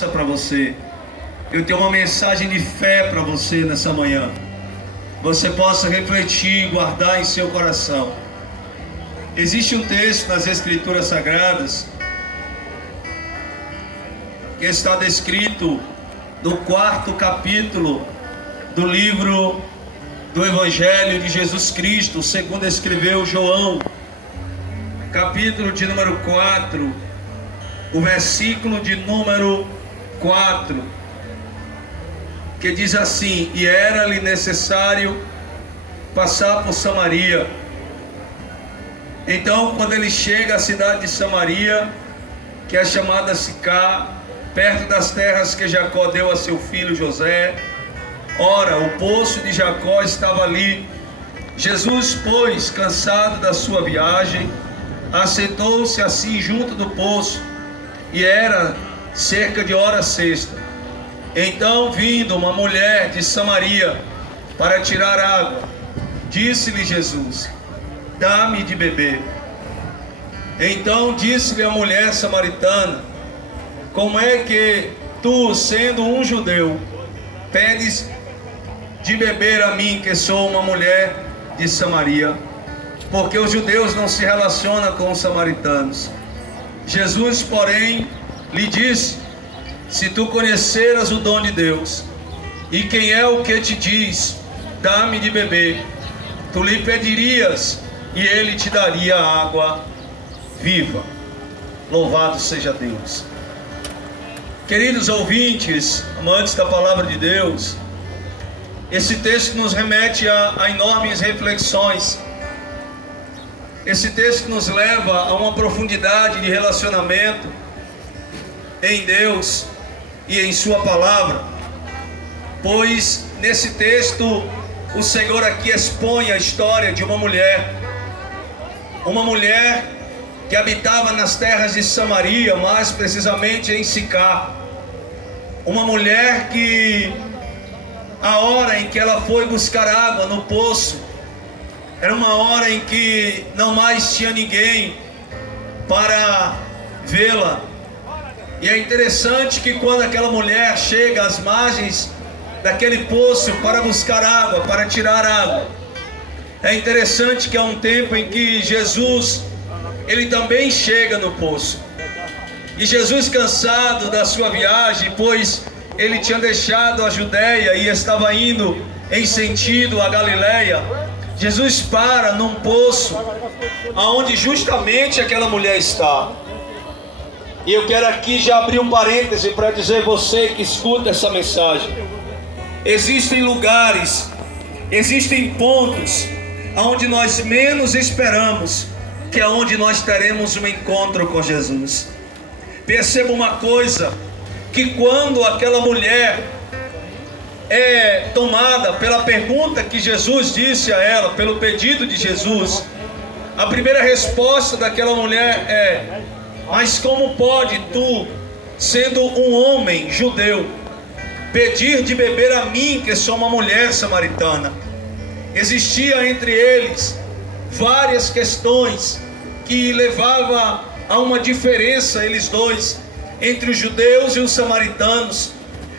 Para você, eu tenho uma mensagem de fé para você nessa manhã. Você possa refletir e guardar em seu coração. Existe um texto nas Escrituras Sagradas que está descrito no 4º capítulo do livro do Evangelho de Jesus Cristo, segundo escreveu João, capítulo de número 4, o versículo de número 4, que diz assim: e era-lhe necessário passar por Samaria. Então, quando ele chega à cidade de Samaria, que é chamada Sicar, perto das terras que Jacó deu a seu filho José, ora, o poço de Jacó estava ali. Jesus, pois, cansado da sua viagem, assentou-se assim junto do poço, e era cerca de hora sexta. Então, vindo uma mulher de Samaria para tirar água, disse-lhe Jesus: dá-me de beber. Então disse-lhe a mulher samaritana: como é que tu, sendo um judeu, pedes de beber a mim, que sou uma mulher de Samaria? Porque os judeus não se relacionam com os samaritanos. Jesus, porém, lhe disse: se tu conheceras o dom de Deus, e quem é o que te diz, dá-me de beber, tu lhe pedirias, e ele te daria água viva. Louvado seja Deus. Queridos ouvintes, amantes da palavra de Deus, esse texto nos remete a enormes reflexões. Esse texto nos leva a uma profundidade de relacionamento em Deus e em sua palavra, pois nesse texto o Senhor aqui expõe a história de uma mulher que habitava nas terras de Samaria, mais precisamente em Sicar. Uma mulher que, a hora em que ela foi buscar água no poço, era uma hora em que não mais tinha ninguém para vê-la. E é interessante que quando aquela mulher chega às margens daquele poço para buscar água, para tirar água, é interessante que há um tempo em que Jesus, ele também chega no poço. E Jesus, cansado da sua viagem, pois ele tinha deixado a Judeia e estava indo em sentido a Galileia, Jesus para num poço aonde justamente aquela mulher está. E eu quero aqui já abrir um parêntese para dizer a você que escuta essa mensagem: existem lugares, existem pontos onde nós menos esperamos, que é onde nós teremos um encontro com Jesus. Perceba uma coisa, que quando aquela mulher é tomada pela pergunta que Jesus disse a ela, pelo pedido de Jesus, a primeira resposta daquela mulher é: mas como pode tu, sendo um homem judeu, pedir de beber a mim, que sou uma mulher samaritana? Existia entre eles várias questões que levavam a uma diferença, eles dois, entre os judeus e os samaritanos.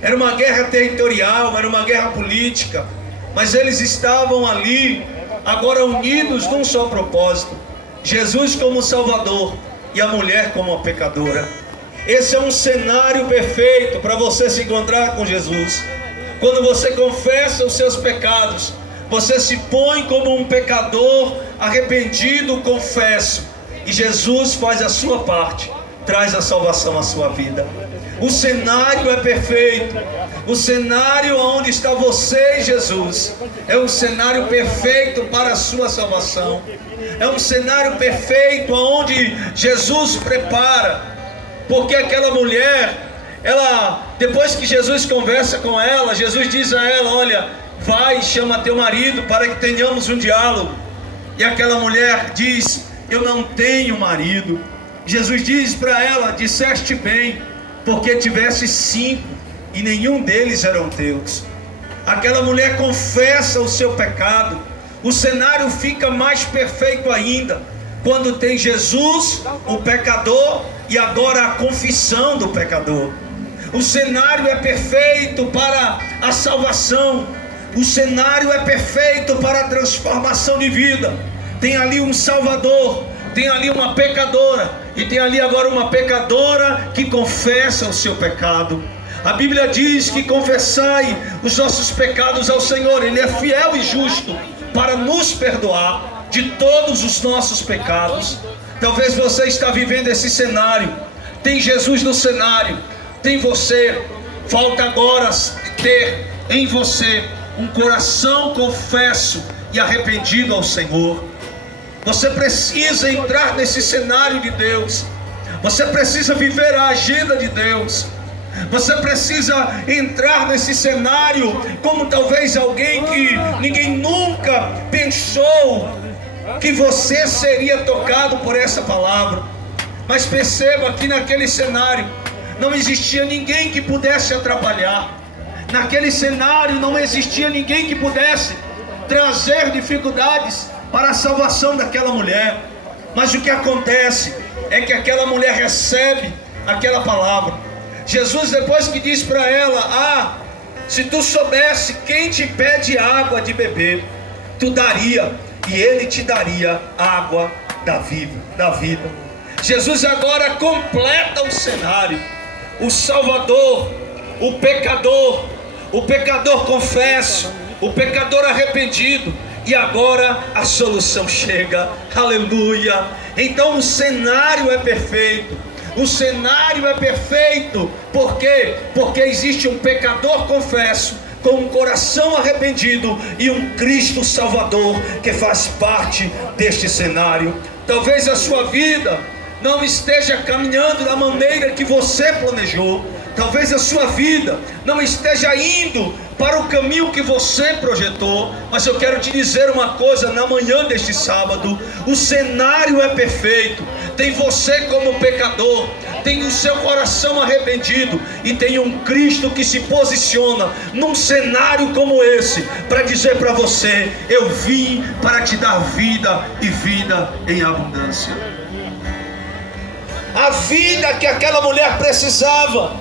Era uma guerra territorial, era uma guerra política, mas eles estavam ali, agora unidos num só propósito: Jesus como Salvador e a mulher como a pecadora. Esse é um cenário perfeito para você se encontrar com Jesus. Quando você confessa os seus pecados, você se põe como um pecador arrependido, confesso, e Jesus faz a sua parte, traz a salvação à sua vida. O cenário é perfeito. O cenário onde está você e Jesus é um cenário perfeito para a sua salvação. É um cenário perfeito onde Jesus prepara, porque aquela mulher, ela, depois que Jesus conversa com ela, Jesus diz a ela: olha, vai e chama teu marido para que tenhamos um diálogo. E aquela mulher diz: eu não tenho marido. Jesus diz para ela: disseste bem, porque tivesse 5 e nenhum deles eram teus. Aquela mulher confessa o seu pecado. O cenário fica mais perfeito ainda quando tem Jesus, o pecador, e agora a confissão do pecador. O cenário é perfeito para a salvação. O cenário é perfeito para a transformação de vida. Tem ali um Salvador, tem ali uma pecadora, e tem ali agora uma pecadora que confessa o seu pecado. A Bíblia diz que confessai os nossos pecados ao Senhor. Ele é fiel e justo para nos perdoar de todos os nossos pecados. Talvez você está vivendo esse cenário. Tem Jesus no cenário, tem você. Falta agora ter em você um coração confesso e arrependido ao Senhor. Você precisa entrar nesse cenário de Deus. Você precisa viver a agenda de Deus. Você precisa entrar nesse cenário como talvez alguém que ninguém nunca pensou que você seria tocado por essa palavra. Mas perceba que naquele cenário não existia ninguém que pudesse atrapalhar. Naquele cenário não existia ninguém que pudesse trazer dificuldades para a salvação daquela mulher. Mas o que acontece é que aquela mulher recebe aquela palavra. Jesus, depois que diz para ela: se tu soubesse quem te pede água de beber, tu daria, e ele te daria água da vida. Jesus agora completa o cenário. O Salvador, o pecador confesso, o pecador arrependido, e agora a solução chega. Aleluia. Então o cenário é perfeito. O cenário é perfeito. Por quê? Porque existe um pecador confesso, com um coração arrependido, e um Cristo Salvador que faz parte deste cenário. Talvez a sua vida não esteja caminhando da maneira que você planejou. Talvez a sua vida não esteja indo para o caminho que você projetou. Mas eu quero te dizer uma coisa na manhã deste sábado: o cenário é perfeito. Tem você como pecador, tem o seu coração arrependido, e tem um Cristo que se posiciona num cenário como esse para dizer para você: eu vim para te dar vida, e vida em abundância. A vida que aquela mulher precisava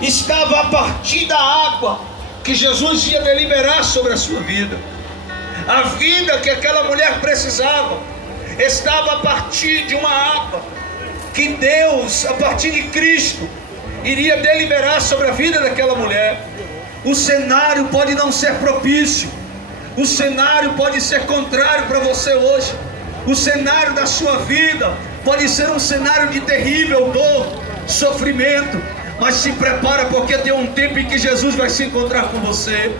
estava a partir da água que Jesus ia deliberar sobre a sua vida. A vida que aquela mulher precisava estava a partir de uma água que Deus, a partir de Cristo, iria deliberar sobre a vida daquela mulher. O cenário pode não ser propício, o cenário pode ser contrário para você hoje. O cenário da sua vida pode ser um cenário de terrível dor, sofrimento. Mas se prepara, porque tem um tempo em que Jesus vai se encontrar com você.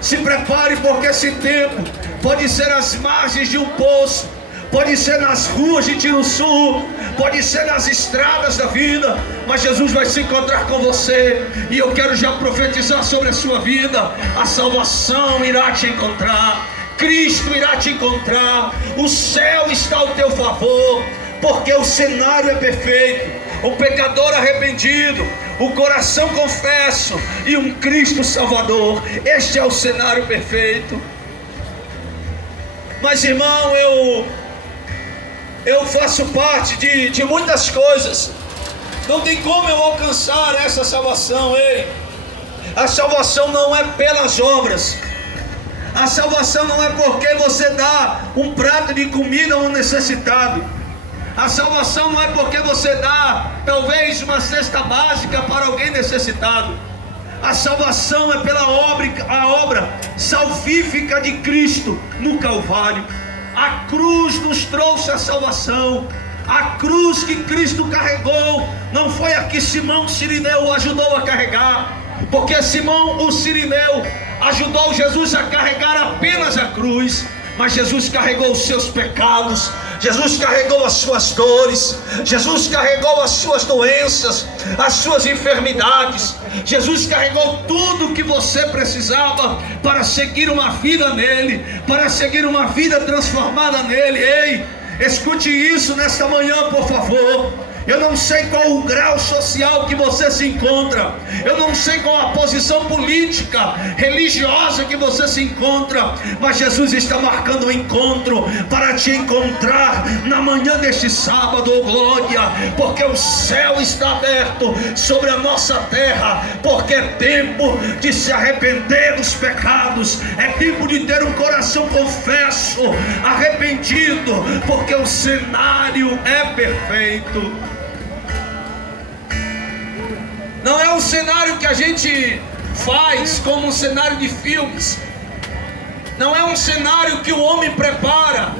Se prepare, porque esse tempo pode ser às margens de um poço, pode ser nas ruas de Tiruçu, pode ser nas estradas da vida, mas Jesus vai se encontrar com você. E eu quero já profetizar sobre a sua vida: a salvação irá te encontrar, Cristo irá te encontrar, o céu está ao teu favor, porque o cenário é perfeito. O pecador arrependido, o coração confesso, e um Cristo Salvador. Este é o cenário perfeito. Mas irmão, eu faço parte de muitas coisas. Não tem como eu alcançar essa salvação. Ei, a salvação não é pelas obras. A salvação não é porque você dá um prato de comida a um necessitado. A salvação não é porque você dá talvez uma cesta básica para alguém necessitado. A salvação é pela obra salvífica de Cristo no Calvário. A cruz nos trouxe a salvação. A cruz que Cristo carregou não foi a que Simão Cirineu ajudou a carregar, porque Simão o Cirineu ajudou Jesus a carregar apenas a cruz. Mas Jesus carregou os seus pecados, Jesus carregou as suas dores, Jesus carregou as suas doenças, as suas enfermidades. Jesus carregou tudo o que você precisava para seguir uma vida nele, para seguir uma vida transformada nele. Ei, escute isso nesta manhã, por favor. Eu não sei qual o grau social que você se encontra. Eu não sei qual a posição política, religiosa que você se encontra. Mas Jesus está marcando um encontro para te encontrar na manhã deste sábado, oh glória. Porque o céu está aberto sobre a nossa terra. Porque é tempo de se arrepender dos pecados. É tempo de ter um coração confesso, arrependido. Porque o cenário é perfeito. Não é um cenário que a gente faz como um cenário de filmes. Não é um cenário que o homem prepara.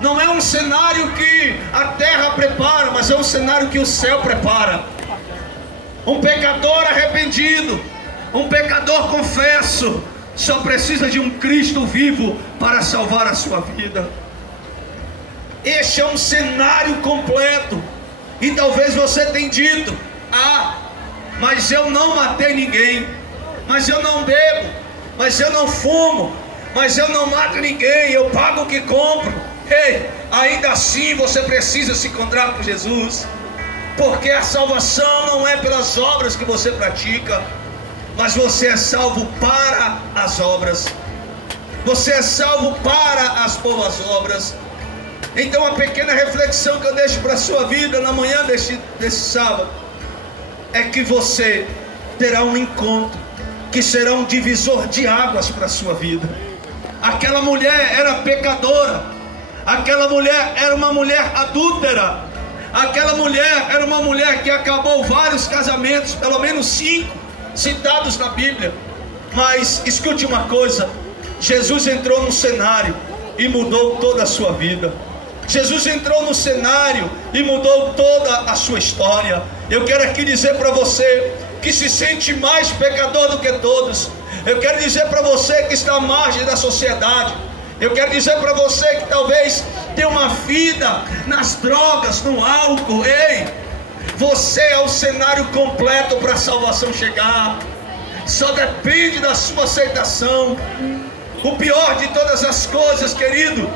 Não é um cenário que a terra prepara, mas é um cenário que o céu prepara. Um pecador arrependido, um pecador confesso, só precisa de um Cristo vivo para salvar a sua vida. Este é um cenário completo. E talvez você tenha dito: mas eu não matei ninguém, mas eu não bebo, mas eu não fumo, mas eu não mato ninguém, eu pago o que compro. Ei, ainda assim você precisa se encontrar com Jesus. Porque a salvação não é pelas obras que você pratica, mas você é salvo para as obras. Você é salvo para as boas obras. Então a pequena reflexão que eu deixo para a sua vida na manhã desse sábado é que você terá um encontro que será um divisor de águas para a sua vida. Aquela mulher era pecadora, aquela mulher era uma mulher adúltera, aquela mulher era uma mulher que acabou vários casamentos, pelo menos 5 citados na Bíblia. Mas escute uma coisa: Jesus entrou no cenário e mudou toda a sua vida. Jesus entrou no cenário e mudou toda a sua história. Eu quero aqui dizer para você que se sente mais pecador do que todos. Eu quero dizer para você que está à margem da sociedade. Eu quero dizer para você que talvez tenha uma vida nas drogas, no álcool. Ei, você é o cenário completo para a salvação chegar. Só depende da sua aceitação. O pior de todas as coisas, querido,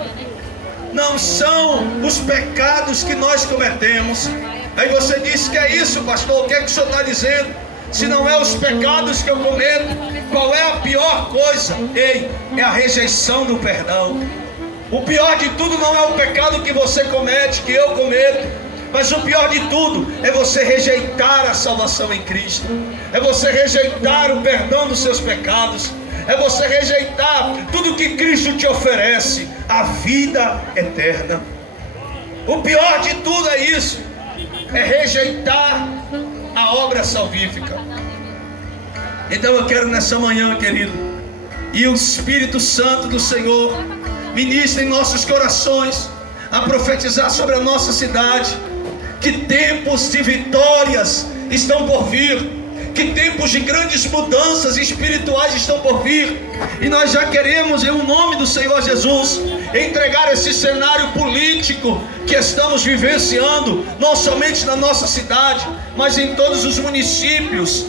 não são os pecados que nós cometemos. Aí você diz: que é isso, pastor? O que é que o senhor está dizendo? Se não é os pecados que eu cometo, qual é a pior coisa? Ei, é a rejeição do perdão. O pior de tudo não é o pecado que você comete, que eu cometo, mas o pior de tudo é você rejeitar a salvação em Cristo. É você rejeitar o perdão dos seus pecados. É você rejeitar tudo que Cristo te oferece, a vida eterna. O pior de tudo é isso, é rejeitar a obra salvífica. Então eu quero nessa manhã, querido, e o Espírito Santo do Senhor ministra em nossos corações, a profetizar sobre a nossa cidade, que tempos de vitórias estão por vir, que tempos de grandes mudanças espirituais estão por vir. E nós já queremos, em nome do Senhor Jesus, entregar esse cenário político que estamos vivenciando, não somente na nossa cidade, mas em todos os municípios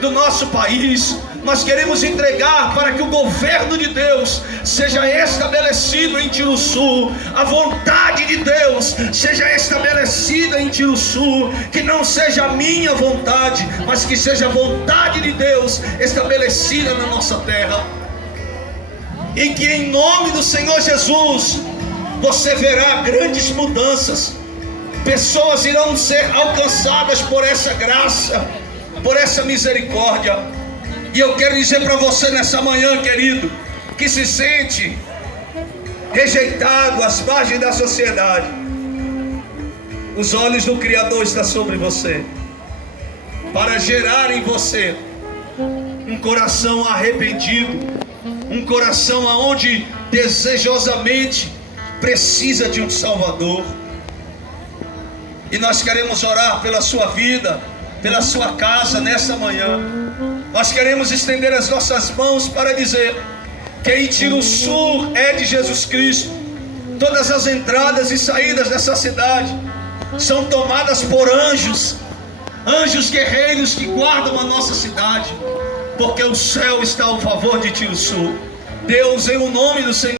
do nosso país. Nós queremos entregar para que o governo de Deus seja estabelecido em Tiruçu, a vontade de Deus seja estabelecida em Tiruçu, que não seja a minha vontade, mas que seja a vontade de Deus estabelecida na nossa terra. E que em nome do Senhor Jesus você verá grandes mudanças. Pessoas irão ser alcançadas por essa graça, por essa misericórdia. E eu quero dizer para você nessa manhã, querido, que se sente rejeitado às margens da sociedade, os olhos do Criador estão sobre você, para gerar em você um coração arrependido, um coração aonde desejosamente precisa de um Salvador. E nós queremos orar pela sua vida, pela sua casa nessa manhã. Nós queremos estender as nossas mãos para dizer que em Tiruçu é de Jesus Cristo. Todas as entradas e saídas dessa cidade são tomadas por anjos, anjos guerreiros que guardam a nossa cidade, porque o céu está ao favor de Tiruçu. Deus, em o nome do Senhor